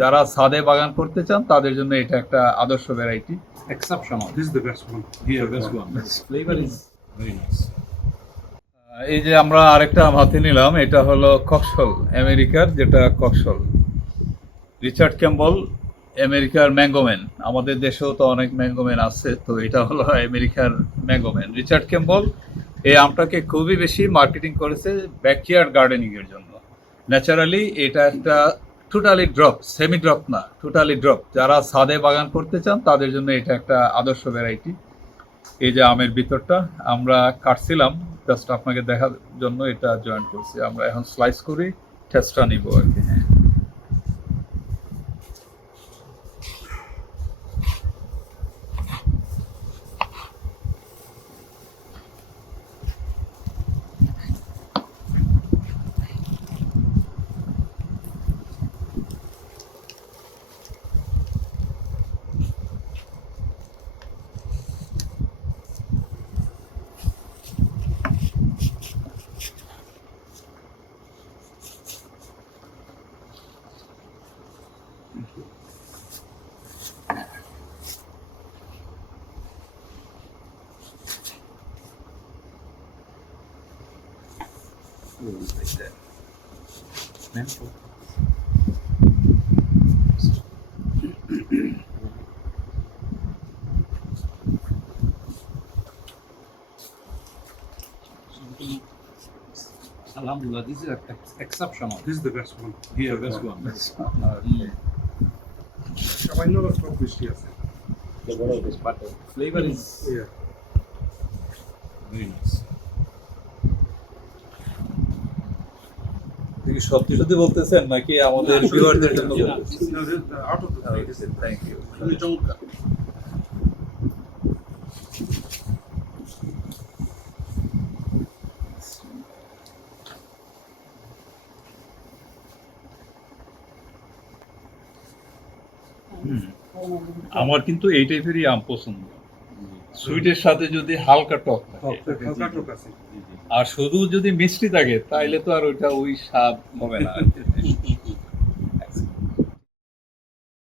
যারা ছাদে বাগান করতে চান তাদের জন্য এটা একটা আদর্শ variety. Exceptional. This is the best one. Here, best one. Its flavor is very nice. এই যে আমরা আরেকটা হাতে নিলাম, এটা হলো কক্সল, আমেরিকার যেটা কক্সল, রিচার্ড ক্যাম্বল, আমেরিকার ম্যাঙ্গোম্যান। আমাদের দেশেও তো অনেক ম্যাঙ্গোম্যান আছে, তো এটা হলো আমেরিকার ম্যাঙ্গোম্যান। রিচার্ড ক্যাম্বল এই আমটাকে খুবই বেশি মার্কেটিং করেছে ব্যাকইয়ার্ড গার্ডেনিং এর জন্য। ন্যাচারালি এটা একটা টোটালি ড্রপ, সেমি ড্রপ না, টোটালি ড্রপ। যারা ছাদে বাগান করতে চান তাদের জন্য এটা একটা আদর্শ ভ্যারাইটি। এই যে আমের ভিতরটা আমরা কাটছিলাম জাস্ট আপনাকে দেখার জন্য, এটা জয়েন করছি। আমরা এখন স্লাইস করি, টেস্টটা নিব আর কি। হ্যাঁ, Like that. Mango. Alhamdulillah, this is exceptional. This is the best one. Here, best one. সামান্য সব মিষ্টি আছে। Flavor is Yeah. very nice. কি সত্যি সত্যি বলতেছেন নাকি আমাদের ভিউয়ারদের জন্য Yeah. বলতেছেন? No, this is out of the three. Thank you. খুবই চমৎকার। আমার কিন্তু এই টাইপেরই আম পছন্দ, সুইটের সাথে যদি হালকা টক থাকে, হালকা টক আছে। আর শুধু যদি মিষ্টি থাকে তাইলে তো আর ওইটা ওই স্বাদ হবে না।